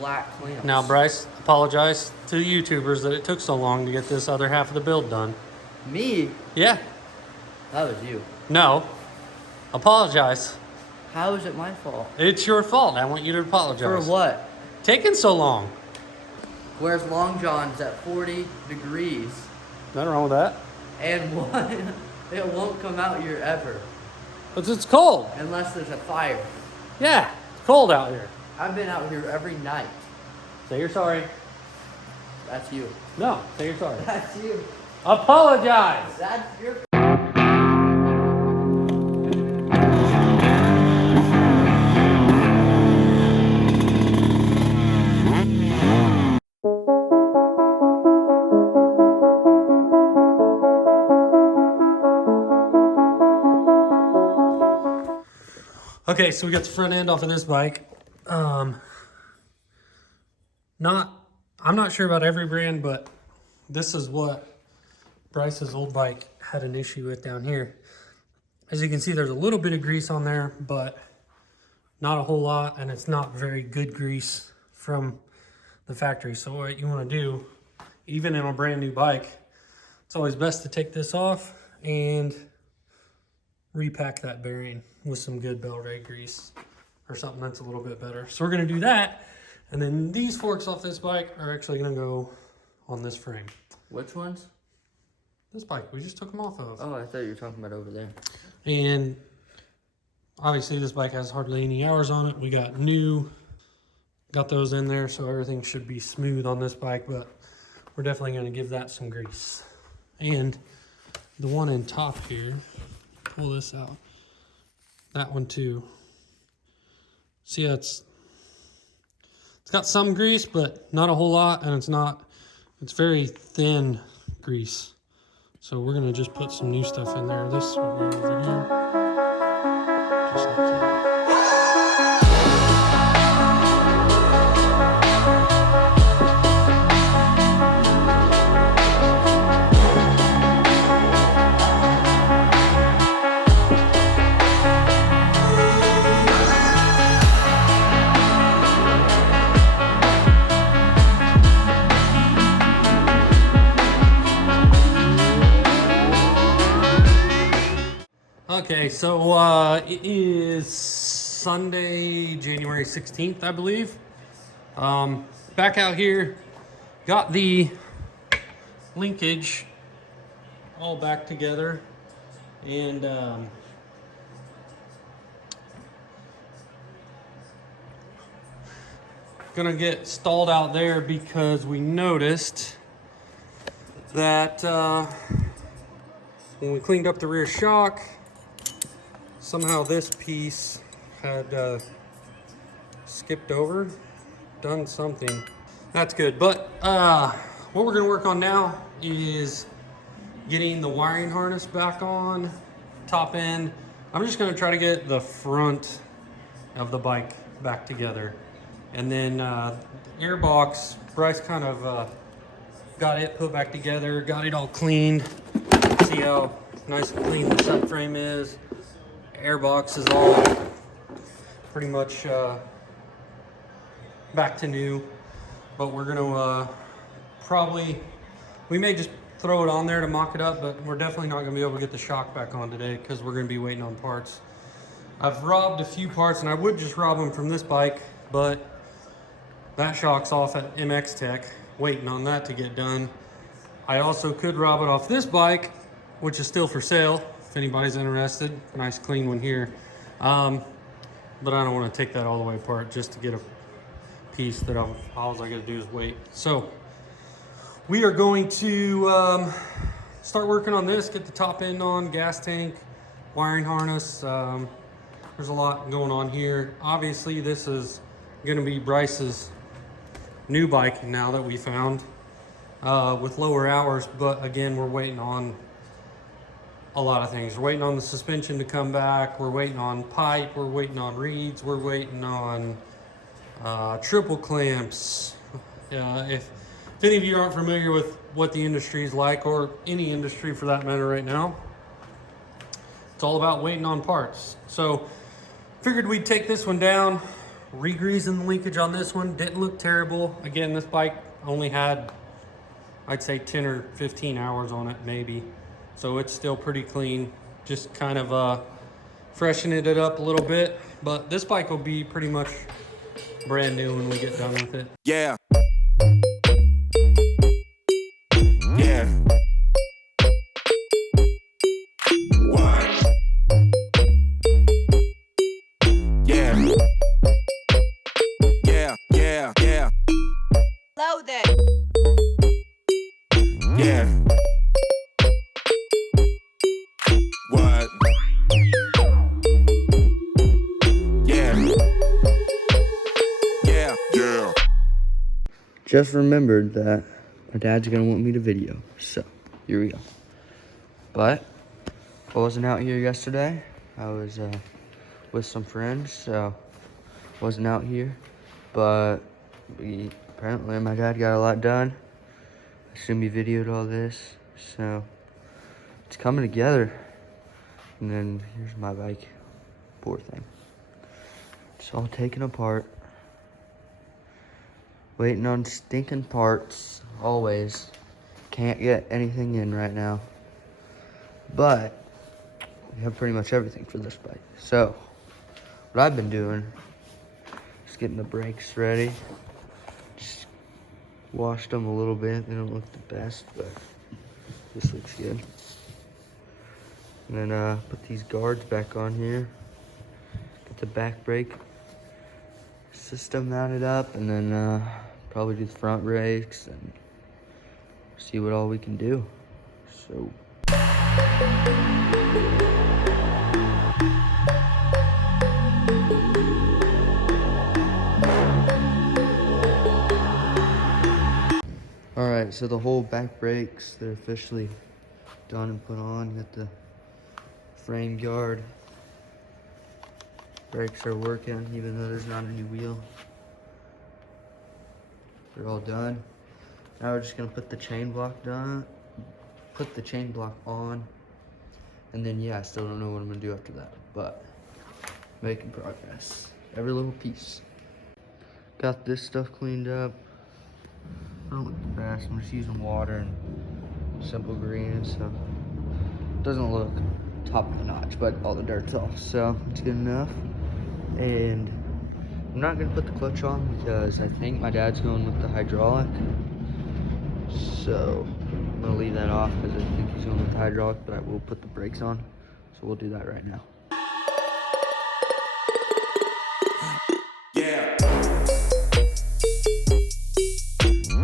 black clamps. Now, Bryce, apologize to the YouTubers that it took so long to get this other half of the build done. Me? Yeah. That was you. No. Apologize. How is it my fault? It's your fault. I want you to apologize. For what? Taking so long. Wears long johns at 40 degrees. Nothing wrong with that. And one, it won't come out here ever. But it's cold. Unless there's a fire. Yeah, it's cold out here. I've been out here every night. Say you're sorry. That's you. No, say you're sorry. That's you. Apologize. That's your... Okay, so we got the front end off of this bike. I'm not sure about every brand, but this is what Bryce's old bike had an issue with down here. As you can see, there's a little bit of grease on there, but not a whole lot, and it's not very good grease from the factory. So what you want to do, even in a brand new bike, it's always best to take this off and repack that bearing with some good bell rag grease or something that's a little bit better. So we're going to do that, and then these forks off this bike are actually going to go on this frame. Which ones? This bike, we just took them off of. Oh, I thought you were talking about over there. And obviously this bike has hardly any hours on it. We got those in there, so everything should be smooth on this bike, but we're definitely going to give that some grease. And the one in top here, pull this out, that one too. See, it's got some grease, but not a whole lot, and it's very thin grease. So we're gonna just put some new stuff in there. This will go over here, just like that. Okay, so it is Sunday, January 16th, I believe. Back out here, got the linkage all back together, and gonna get stalled out there because we noticed that when we cleaned up the rear shock, somehow this piece had skipped over, done something. That's good, but what we're gonna work on now is getting the wiring harness back on, top end. I'm just gonna try to get the front of the bike back together. And then the airbox, Bryce kind of got it put back together, got it all cleaned. See how nice and clean the subframe is. Airbox is all pretty much back to new, but we're gonna we may just throw it on there to mock it up, but we're definitely not gonna be able to get the shock back on today because we're gonna be waiting on parts. I've robbed a few parts, and I would just rob them from this bike, but that shock's off at MX Tech, waiting on that to get done. I also could rob it off this bike, which is still for sale. If anybody's interested, nice clean one here. But I don't want to take that all the way apart just to get a piece that all I gotta do is wait. So we are going to start working on this, get the top end on, gas tank, wiring harness. There's a lot going on here. Obviously this is gonna be Bryce's new bike now that we found with lower hours, but again, we're waiting on a lot of things. We're waiting on the suspension to come back. We're waiting on pipe. We're waiting on reeds. We're waiting on triple clamps. If any of you aren't familiar with what the industry is like, or any industry for that matter right now, it's all about waiting on parts. So figured we'd take this one down, Re-greasing the linkage on this one didn't look terrible. Again, this bike only had, I'd say 10 or 15 hours on it maybe. So it's still pretty clean. Just kind of freshening it up a little bit. But this bike will be pretty much brand new when we get done with it. Yeah. Yeah. What? Yeah. Yeah, yeah, yeah. Load it. Yeah. What? Yeah. Yeah. Yeah. Just remembered that my dad's gonna want me to video, so here we go. But I wasn't out here yesterday. I was with some friends, so wasn't out here. But apparently my dad got a lot done. I assume he videoed all this, so it's coming together. And then here's my bike, poor thing. It's all taken apart. Waiting on stinking parts, always. Can't get anything in right now. But we have pretty much everything for this bike. So, what I've been doing is getting the brakes ready. Just washed them a little bit. They don't look the best, but this looks good. And then put these guards back on here. Get the back brake system mounted up, and then probably do the front brakes and see what all we can do. So alright, so the whole back brakes, they're officially done and put on. Got the frame guard. Brakes are working, even though there's not a new wheel. They're all done. Now we're just gonna put the chain block on, and then yeah, I still don't know what I'm gonna do after that, but making progress. Every little piece. Got this stuff cleaned up. I don't look the best. I'm just using water and simple green, so it doesn't look top of the notch, but all the dirt's off, so it's good enough. And I'm not gonna put the clutch on because I think my dad's going with the hydraulic. So I'm gonna leave that off because I think he's going with the hydraulic, but I will put the brakes on. So we'll do that right now. Yeah.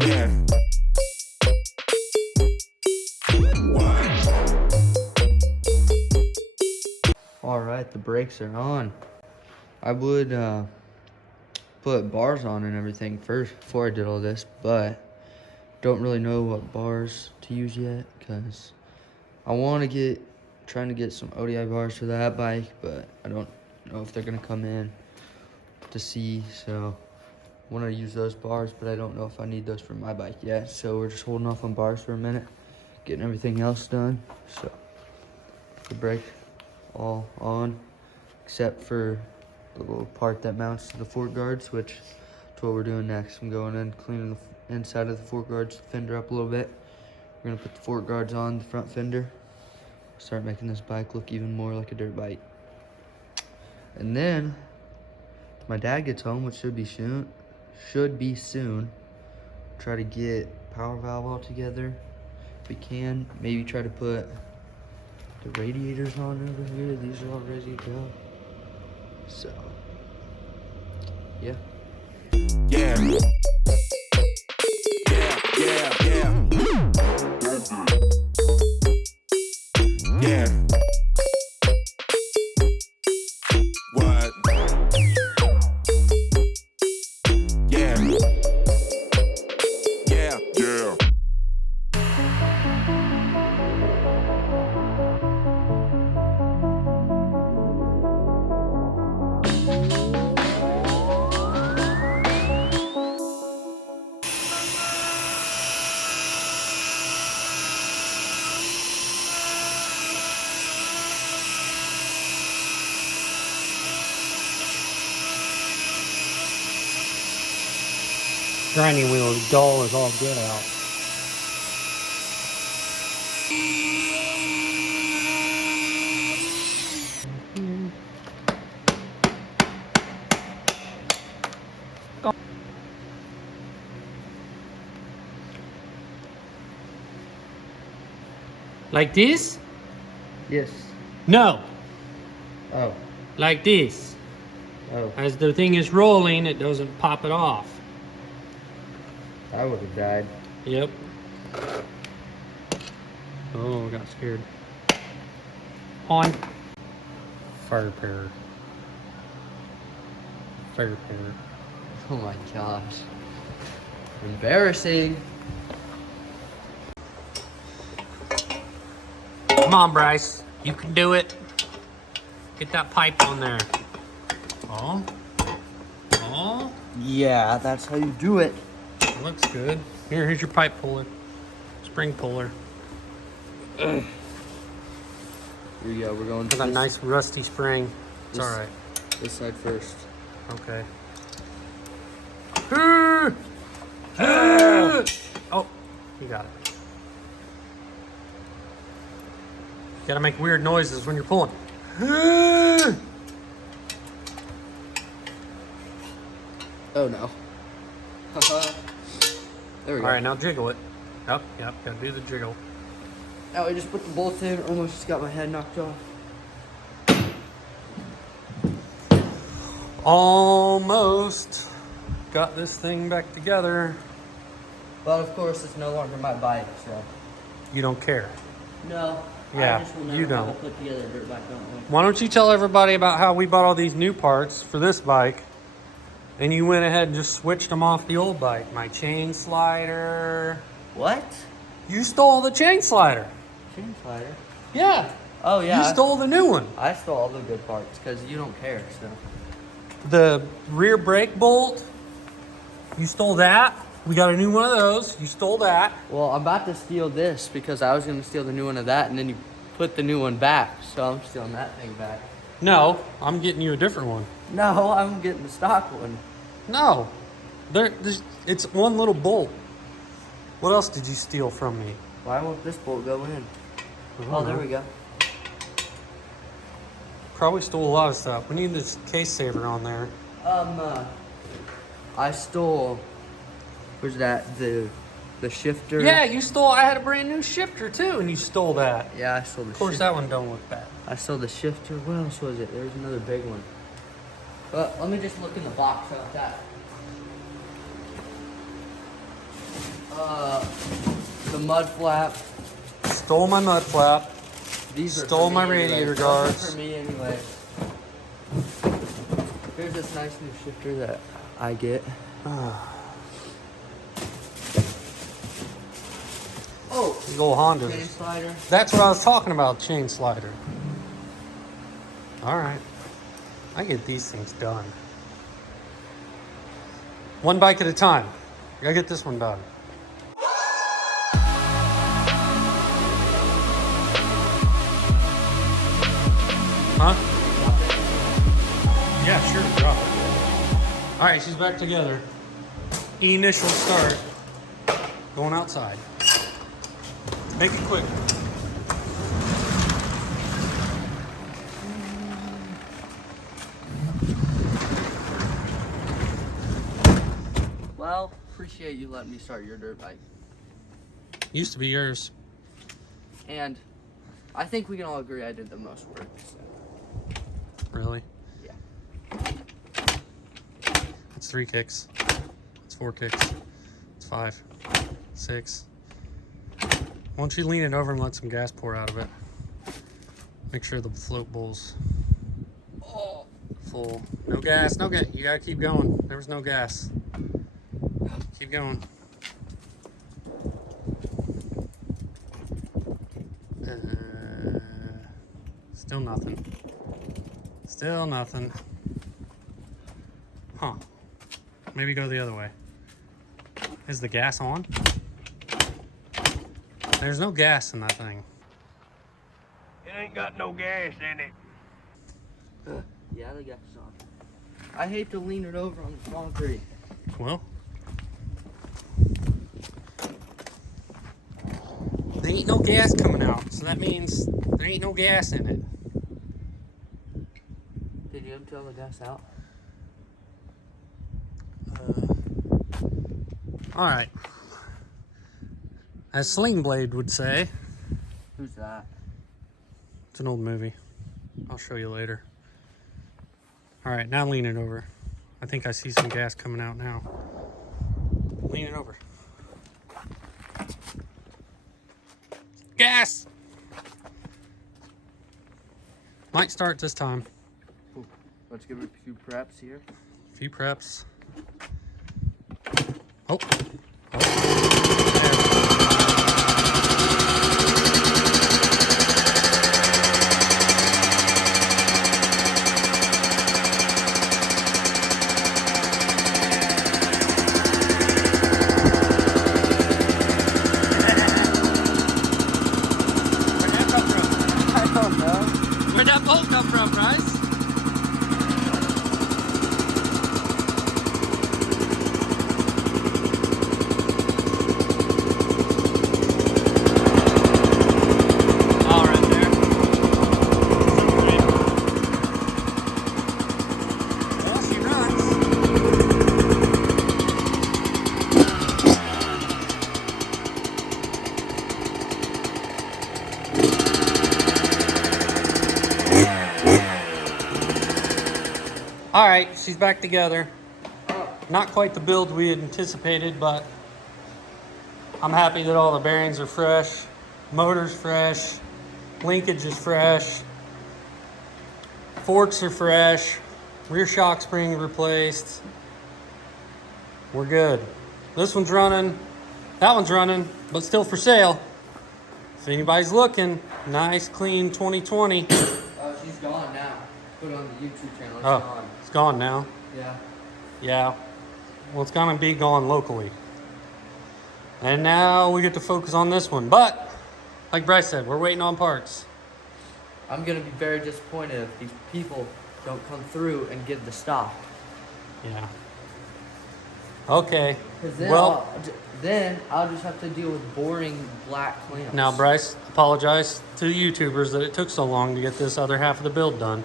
Yeah. What? All right, the brakes are on. I would put bars on and everything first before I did all this, but don't really know what bars to use yet because I want to trying to get some ODI bars for that bike, but I don't know if they're gonna come in to see, so I want to use those bars, but I don't know if I need those for my bike yet, so we're just holding off on bars for a minute, getting everything else done. So the brake all on except for the little part that mounts to the fork guards, which is what we're doing next. I'm going in, cleaning the inside of the fork guards, the fender up a little bit. We're gonna put the fork guards on the front fender, start making this bike look even more like a dirt bike. And then if my dad gets home, which should be soon, try to get power valve all together. If we can, maybe try to put the radiators on over here. These are all ready to go. So, yeah. Yeah. Yeah, yeah, yeah. Yeah. What? Yeah. Yeah. Yeah. grinding wheel is dull as all get out. Like this? Yes. No, Oh. like this. Oh. As the thing is rolling, it doesn't pop it off. I would have died. Yep. Oh, I got scared. On. Fire repair. Fire repair. Oh my gosh. Embarrassing. Come on, Bryce. You can do it. Get that pipe on there. Oh. Oh. Yeah, that's how you do it. Looks good. Here's your pipe puller. Spring puller. Here you go. We're going to Got a nice rusty spring. It's This- alright. this side first. Okay. Oh, you got it. You gotta make weird noises when you're pulling. Oh no. There we go. Alright, now jiggle it. Yep, gotta do the jiggle. Now I just put the bolts in. Almost just got my head knocked off. Almost got this thing back together. But of course, it's no longer my bike, so. You don't care. No. Yeah, I just will never you have don't. a put together dirt bike, don't we? Why don't you tell everybody about how we bought all these new parts for this bike and you went ahead and just switched them off the old bike? My chain slider. What? You stole the chain slider. Chain slider? Yeah. Oh yeah. You stole the new one. I stole all the good parts because you don't care, so. The rear brake bolt. You stole that. We got a new one of those. You stole that. Well, I'm about to steal this because I was going to steal the new one of that and then you put the new one back. So I'm stealing that thing back. No, I'm getting you a different one. No, I'm getting the stock one. No. It's one little bolt. What else did you steal from me? Why won't this bolt go in? I don't Oh, there know. we go. Probably stole a lot of stuff. We need this case saver on there. I stole, where's that, the shifter? Yeah, you stole. I had a brand new shifter too, and you stole that. Yeah, I stole the Of course, shifter. that one don't look bad. I stole the shifter. What else was it? There's another big one. But let me just look in the box about that. The mud flap. Stole my mud flap. These are Stole for my me anyway. radiator Those are guards. for me anyway. Here's this nice new shifter that I get. Oh, Big old Honda. chain slider. That's what I was talking about, chain slider. All right. I get these things done. One bike at a time. I gotta get this one done. Huh? Yeah, sure, drop it. All right, she's back together. Initial start. Going outside. Make it quick. Well, appreciate you letting me start your dirt bike. Used to be yours. And I think we can all agree I did the most work. So. Really? Yeah. It's 3 kicks. It's 4 kicks. It's 5. 6. Why don't you lean it over and let some gas pour out of it? Make sure the float bowl's full. No gas, no gas. You gotta keep going. There was no gas. Keep going. Still nothing. Still nothing. Huh. Maybe go the other way. Is the gas on? There's no gas in that thing. It ain't got no gas in it. Yeah, the gas is on. I hate to lean it over on the concrete. Well, ain't no gas coming out, so that means there ain't no gas in it. Did you empty all the gas out? All right. As Sling Blade would say, Who's that? it's an old movie. I'll show you later. All right, now lean it over. I think I see some gas coming out now. Lean it over. Gas! Might start this time. Ooh, let's give it a few preps here. A few preps. Oh. Where'd that bolt come from, Bryce? All right there. Well, she runs. All right, she's back together. Not quite the build we had anticipated, but I'm happy that all the bearings are fresh, motor's fresh, linkage is fresh, forks are fresh, rear shock spring replaced. We're good. This one's running, that one's running, but still for sale. If anybody's looking, nice clean 2020. Oh, she's gone now. Put it on the YouTube channel. It's gone. It's gone now. Yeah. Yeah. Well, it's gonna be gone locally. And now we get to focus on this one. But, like Bryce said, we're waiting on parts. I'm gonna be very disappointed if these people don't come through and give the stock. Yeah. Okay. Cause then, Well, then I'll just have to deal with boring black clamps. now Bryce, apologize to the YouTubers that it took so long to get this other half of the build done.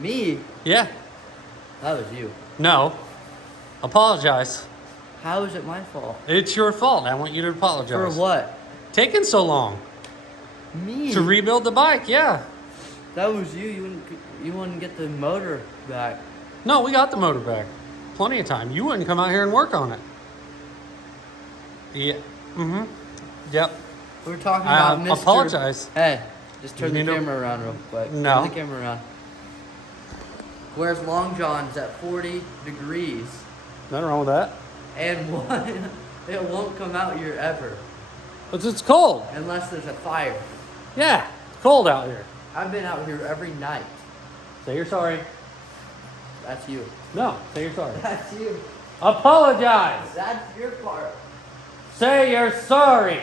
Me? Yeah. That was you. No. Apologize. How is it my fault? It's your fault. I want you to apologize. For what? Taking so long Me? to rebuild the bike. Yeah. That was you. You wouldn't get the motor back. No, we got the motor back. Plenty of time. You wouldn't come out here and work on it. Yeah. Mm-hmm. Yep. We were talking about Mr. Apologize. Hey, just turn the You need to- camera around real quick. No. Turn the camera around. Wears long johns at 40 degrees. Nothing wrong with that. And one, it won't come out here ever. But it's cold. Unless there's a fire. Yeah. It's cold out here. I've been out here every night. Say you're sorry. That's you. No. Say you're sorry. That's you. Apologize. That's your part. Say you're sorry.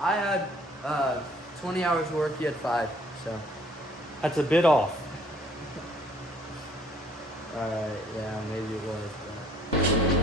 I had 20 hours of work, you had 5, so. That's a bit off. Alright, yeah, maybe it was, but.